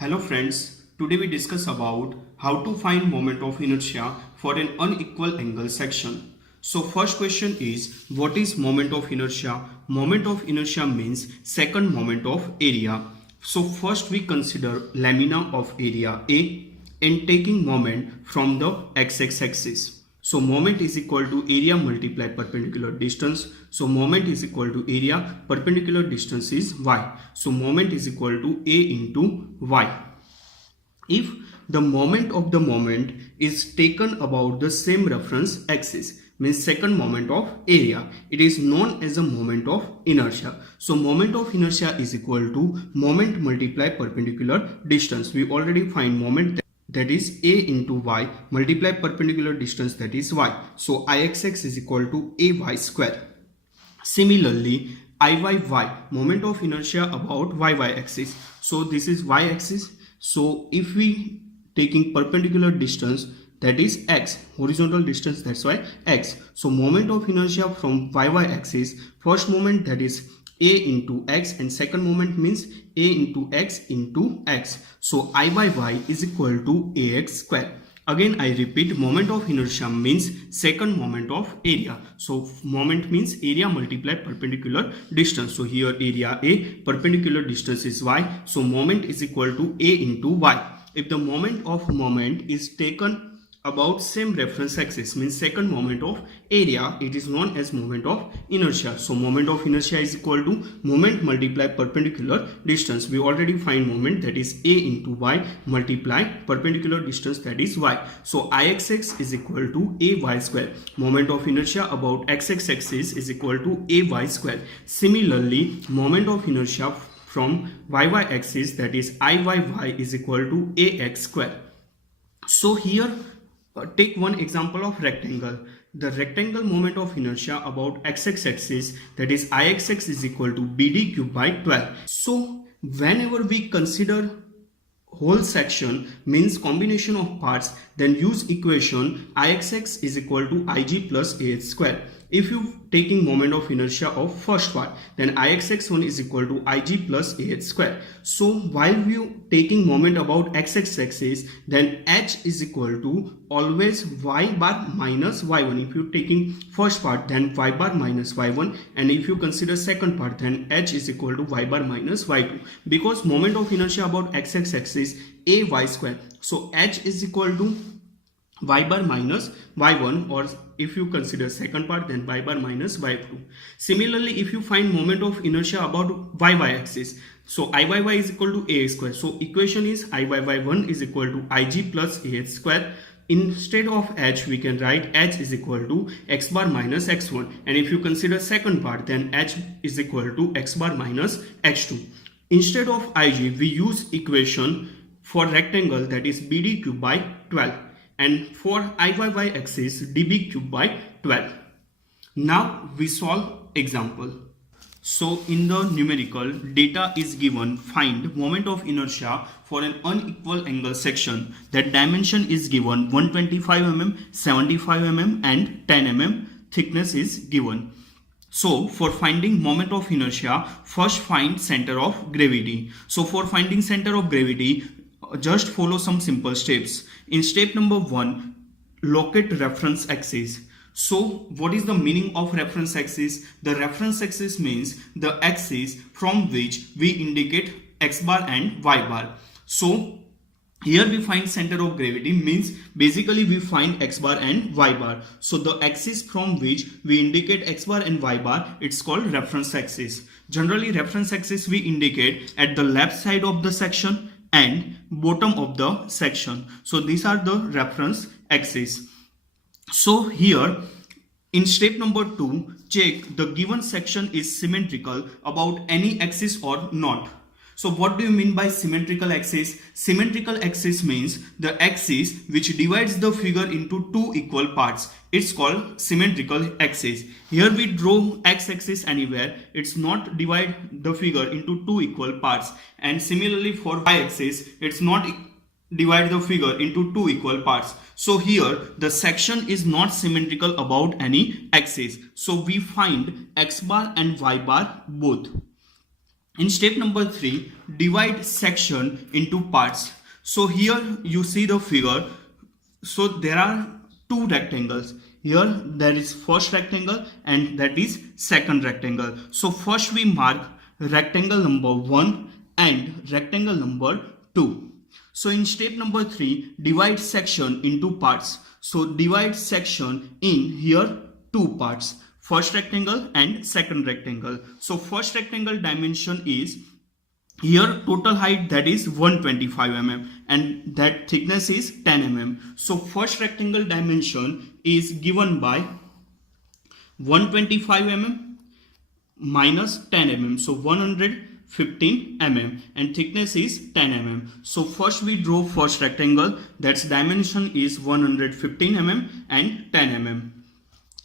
Hello friends, today we discuss about how to find moment of inertia for an unequal angle section. So first question is, what is moment of inertia? Moment of inertia means second moment of area. So first we consider lamina of area A and taking moment from the x-axis. So moment is equal to area multiplied perpendicular distance. So moment is equal to area, perpendicular distance is y. So moment is equal to A into y. If the moment of the moment is taken about the same reference axis, means second moment of area, it is known as a moment of inertia. So moment of inertia is equal to moment multiplied perpendicular distance. We already find moment, that is A into y multiply perpendicular distance, that is y. So Ixx is equal to ay square. Similarly, Iyy, moment of inertia about yy axis. So this is y axis. So if we taking perpendicular distance, that is x, horizontal distance, that's why x. So moment of inertia from yy axis, first moment that is a into x and second moment means a into x into x. So Iyy is equal to ax square. Again I repeat, moment of inertia means second moment of area. So moment means area multiplied perpendicular distance. So here area A, perpendicular distance is y. So moment is equal to a into y. If the moment of moment is taken about same reference axis, means second moment of area, it is known as moment of inertia. So moment of inertia is equal to moment multiply perpendicular distance. We already find moment, that is a into y multiply perpendicular distance, that is y. So Ixx is equal to ay square. Moment of inertia about xx axis is equal to ay square. Similarly, moment of inertia from yy axis, that is Iyy is equal to ax square. So here take one example of rectangle. The rectangle moment of inertia about xx axis, that is Ixx is equal to bd cube by 12. So whenever we consider whole section, means combination of parts, then use equation Ixx is equal to Ig plus AH square. If you taking moment of inertia of first part, then Ixx1 is equal to Ig plus AH square. So while you taking moment about xx axis, then h is equal to always y bar minus y1. If you taking first part, then y bar minus y1, and if you consider second part, then h is equal to y bar minus y2, because moment of inertia about xx axis ay square. So h is equal to y bar minus y1, or if you consider second part, then y bar minus y2. Similarly, if you find moment of inertia about yy axis, so Iyy is equal to ax square. So equation is Iyy1 is equal to Ig plus ah square. Instead of h, we can write h is equal to x bar minus x1, and if you consider second part, then h is equal to x bar minus x2. Instead of Ig, we use equation for rectangle, that is bd cube by 12, and for Iyy axis db cube by 12. Now we solve example. So in the numerical, data is given, find moment of inertia for an unequal angle section. That dimension is given 125 mm, 75 mm and 10 mm thickness is given. So for finding moment of inertia, first find center of gravity. So for finding center of gravity, just follow some simple steps. In step number 1, locate reference axis. So what is the meaning of reference axis? The reference axis means the axis from which we indicate x bar and y bar. So here we find center of gravity, means basically we find x bar and y bar. So the axis from which we indicate x bar and y bar, it's called reference axis. Generally reference axis we indicate at the left side of the section and bottom of the section. So these are the reference axis. So here in step number 2, check the given section is symmetrical about any axis or not. So what do you mean by symmetrical axis? Symmetrical axis means the axis which divides the figure into two equal parts. It's called symmetrical axis. Here we draw x-axis anywhere. It's not divide the figure into two equal parts. And similarly for y-axis, it's not divide the figure into two equal parts. So here the section is not symmetrical about any axis. So we find x bar and y bar both. In step number 3, divide section into parts. So here you see the figure. So there are two rectangles. Here there is first rectangle and that is second rectangle. So first we mark rectangle number 1 and rectangle number 2. So in step number 3, divide section into parts. So divide section in here two parts, first rectangle and second rectangle. So first rectangle dimension is here total height, that is 125 mm, and that thickness is 10 mm. So first rectangle dimension is given by 125 mm minus 10 mm, so 115 mm, and thickness is 10 mm. So first we draw first rectangle, that's dimension is 115 mm and 10 mm.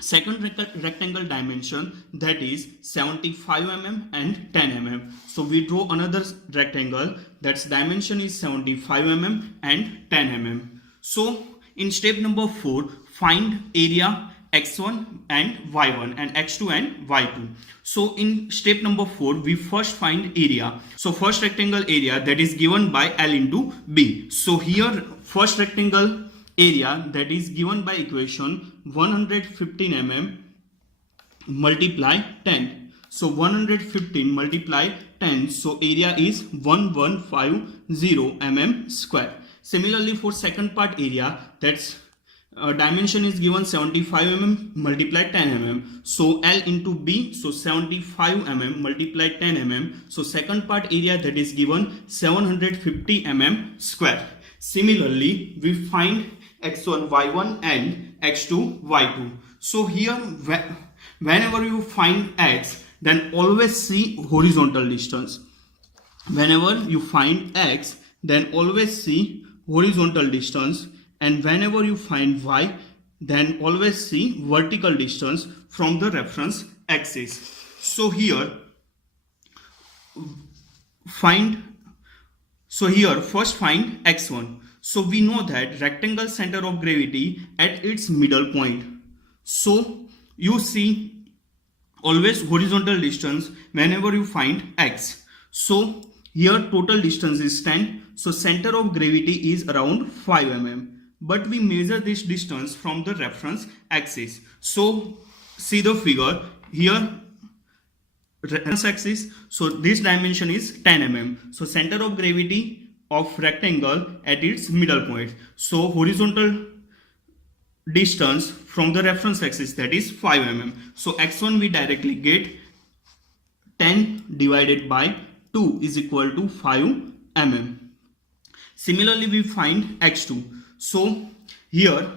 Second rectangle dimension, that is 75 mm and 10 mm. So we draw another rectangle, that's dimension is 75 mm and 10 mm. So in step number 4, find area x1 and y1 and x2 and y2. So in step number 4, we first find area. So first rectangle area, that is given by L into B. So here first rectangle area, that is given by equation 115 mm multiply 10. So 115 multiply 10, so area is 1150 mm square. Similarly for second part area, that's dimension is given 75 mm multiply 10 mm. So L into B, so 75 mm multiply 10 mm. So second part area, that is given 750 mm square. Similarly, we find x1, y1 and x2, y2. So here, whenever you find x, then always see horizontal distance. Whenever you find x, then always see horizontal distance. And whenever you find y, then always see vertical distance from the reference axis. So here, first find x1. So we know that rectangle center of gravity at its middle point. So you see always horizontal distance whenever you find x. So here total distance is 10. So center of gravity is around 5 mm. But we measure this distance from the reference axis. So see the figure here, reference axis. So this dimension is 10 mm. So center of gravity of rectangle at its middle point. So horizontal distance from the reference axis, that is 5 mm. So x1 we directly get 10 divided by 2 is equal to 5 mm. Similarly we find x2. So here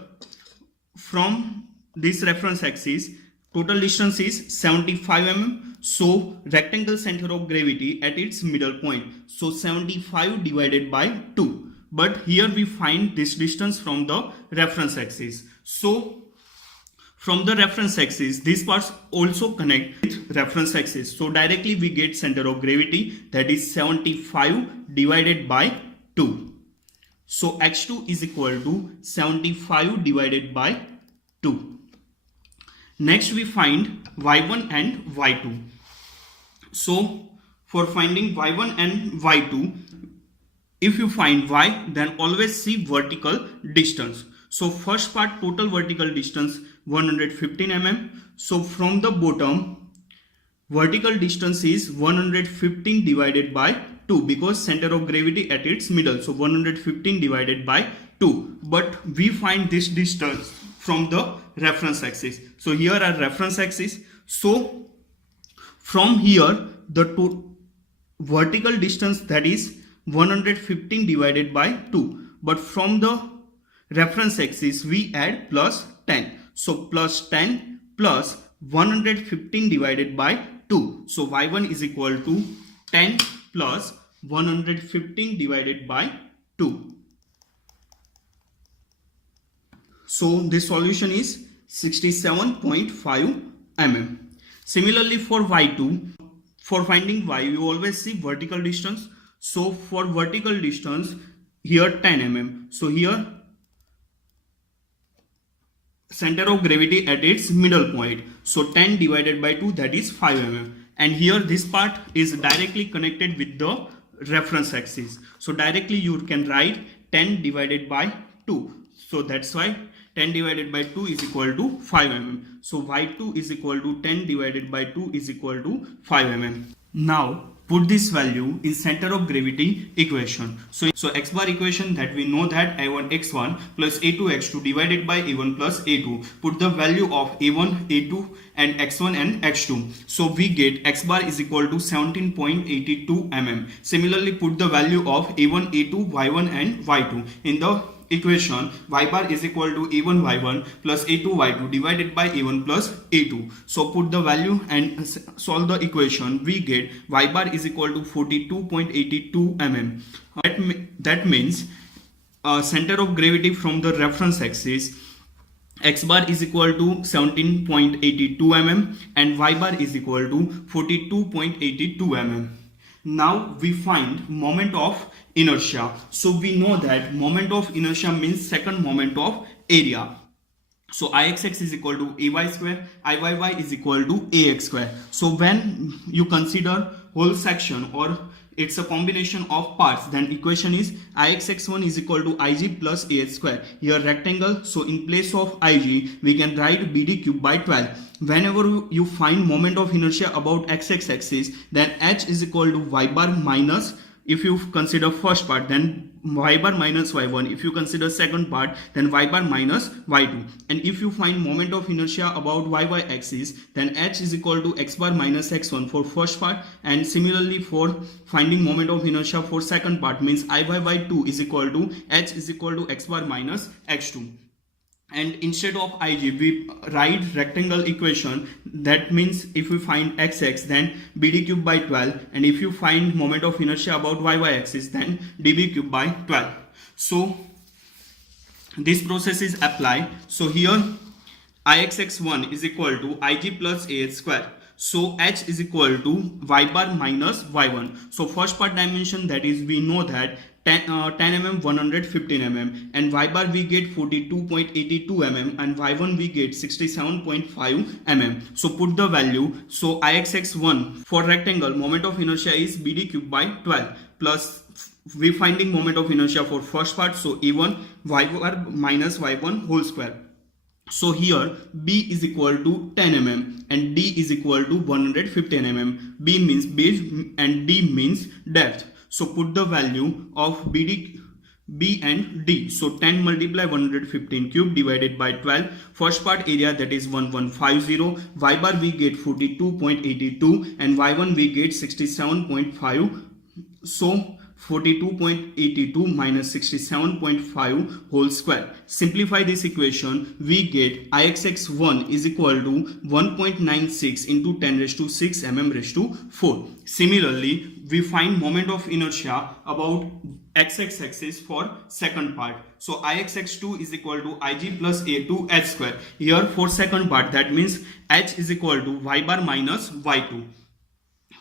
from this reference axis total distance is 75 mm. So rectangle center of gravity at its middle point, so 75 divided by 2. But here we find this distance from the reference axis. So from the reference axis, these parts also connect with reference axis. So directly we get center of gravity, that is 75 divided by 2. So x2 is equal to 75 divided by 2. Next we find y1 and y2. So for finding y1 and y2, if you find y, then always see vertical distance. So first part total vertical distance 115 mm. So from the bottom vertical distance is 115 divided by 2 because center of gravity at its middle. So 115 divided by 2. But we find this distance from the reference axis. So here are reference axis. So from here the vertical distance, that is 115 divided by 2. But from the reference axis we add plus 10. So plus 10 plus 115 divided by 2. So y1 is equal to 10 plus 115 divided by 2. So this solution is 67.5 mm. Similarly for y2, for finding y, you always see vertical distance. So for vertical distance, here 10 mm. So here center of gravity at its middle point. So 10 divided by 2, that is 5 mm. and here this part is directly connected with the reference axis. So directly you can write 10 divided by 2. So that's why 10 divided by 2 is equal to 5 mm. So y2 is equal to 10 divided by 2 is equal to 5 mm. Now put this value in center of gravity equation. So x bar equation, that we know that a1 x1 plus a2 x2 divided by a1 plus a2. Put the value of a1, a2 and x1 and x2. So we get x bar is equal to 17.82 mm. Similarly, put the value of a1, a2, y1 and y2 in the equation. Y bar is equal to a1 y1 plus a2 y2 divided by a1 plus a2. So put the value and solve the equation. We get y bar is equal to 42.82 mm. That means center of gravity from the reference axis, x bar is equal to 17.82 mm and y bar is equal to 42.82 mm. Now we find moment of inertia. So we know that moment of inertia means second moment of area. So Ixx is equal to ay square, Iyy is equal to ax square. So when you consider whole section or it's a combination of parts, then equation is Ixx1 is equal to Ig plus ax square. Here rectangle, so in place of Ig we can write BD cube by 12. Whenever you find moment of inertia about xx axis, then h is equal to y bar minus, if you consider first part, then y bar minus y1. If you consider second part, then y bar minus y2. And if you find moment of inertia about yy axis, then h is equal to x bar minus x1 for first part, and similarly for finding moment of inertia for second part means Iyy2 is equal to h is equal to x bar minus x2. And instead of Ig we write rectangle equation. That means if we find xx, then bd cube by 12, and if you find moment of inertia about yy axis, then db cube by 12. So this process is applied. So here Ixx1 is equal to Ig plus ax square. So h is equal to y bar minus y1. So first part dimension, that is we know that 10 mm 115 mm, and y bar we get 42.82 mm and y1 we get 67.5 mm. So put the value. So Ixx1 for rectangle moment of inertia is bd cube by 12 plus we finding moment of inertia for first part, so a1 y bar minus y1 whole square. So here B is equal to 10 mm and D is equal to 115 mm. B means base and D means depth. So put the value of B and D. So 10 multiply 115 cube divided by 12. First part area, that is 1150. Y bar we get 42.82 and Y1 we get 67.5. So 42.82 minus 67.5 whole square. Simplify this equation. We get Ixx1 is equal to 1.96 into 10 raised to 6 mm raised to 4. Similarly, we find moment of inertia about xx axis for second part. So Ixx2 is equal to Ig plus a2 h square. Here for second part, that means h is equal to y bar minus y2.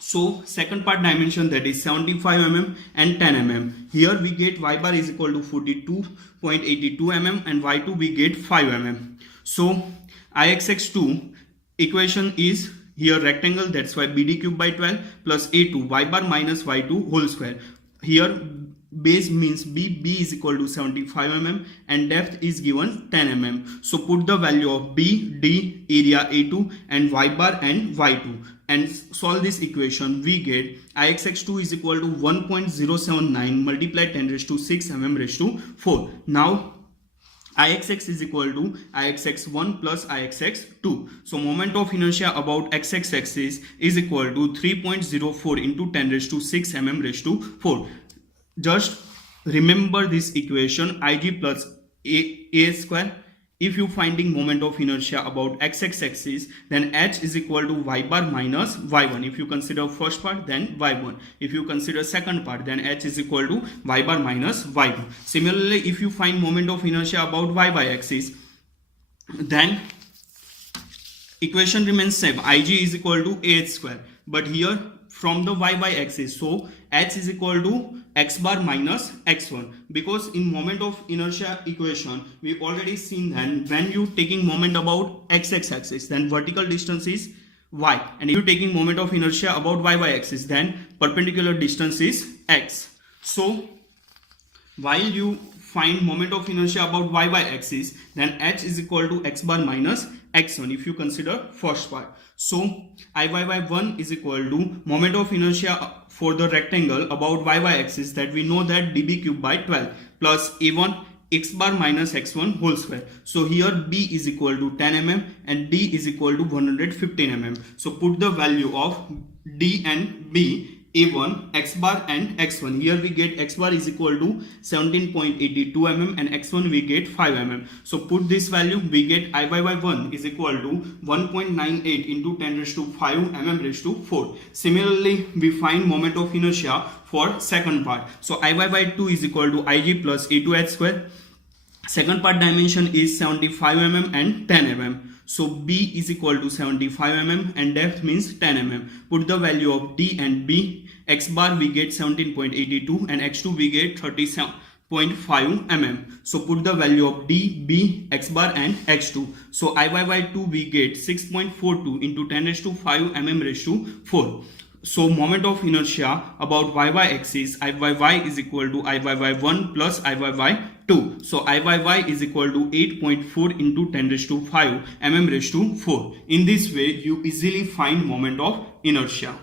So second part dimension, that is 75 mm and 10 mm. Here we get y bar is equal to 42.82 mm and y2 we get 5 mm. So Ixx2 equation is here rectangle, that's why bd cube by 12 plus a2 y bar minus y2 whole square. Here base means B is equal to 75 mm and depth is given 10 mm. So put the value of B, D, area A2 and y bar and y2 and solve this equation. We get Ixx2 is equal to 1.079 multiply 10 raised to 6 mm raised to 4. Now Ixx is equal to Ixx1 plus Ixx2. So moment of inertia about xx axis is equal to 3.04 into 10 raised to 6 mm raised to 4. Just remember this equation, Ig plus a square. If you finding moment of inertia about xx axis, then h is equal to y bar minus y1. If you consider first part, then y1. If you consider second part, then h is equal to y bar minus y2. Similarly, if you find moment of inertia about y axis, then equation remains same. Ig is equal to ah square. But here from the y axis, so h is equal to x bar minus x1, because in moment of inertia equation we already seen that when you taking moment about xx axis, then vertical distance is y, and if you're taking moment of inertia about y axis, then perpendicular distance is x. So while you find moment of inertia about y axis, then h is equal to x bar minus x1 if you consider first part. So Iyy1 is equal to moment of inertia for the rectangle about y axis, that we know that db cube by 12 plus a1 x bar minus x1 whole square. So here b is equal to 10 mm and d is equal to 115 mm. So put the value of d and b, a1, x bar and x1. Here we get x bar is equal to 17.82 mm and x1 we get 5 mm. So put this value, we get Iyy1 is equal to 1.98 into 10 raised to 5 mm raised to 4. Similarly, we find moment of inertia for second part. So Iyy2 is equal to ig plus a2h square. Second part dimension is 75 mm and 10 mm. So b is equal to 75 mm and depth means 10 mm. Put the value of d and b. X bar we get 17.82 and x2 we get 37.5 mm. So put the value of d, b, x bar and x2. So Iyy2 we get 6.42 into 10 raised to 5 mm raised to 4. So moment of inertia about y axis, Iyy is equal to Iyy1 plus Iyy2. So Iyy is equal to 8.4 into 10 raised to 5 mm raised to 4. In this way, you easily find moment of inertia.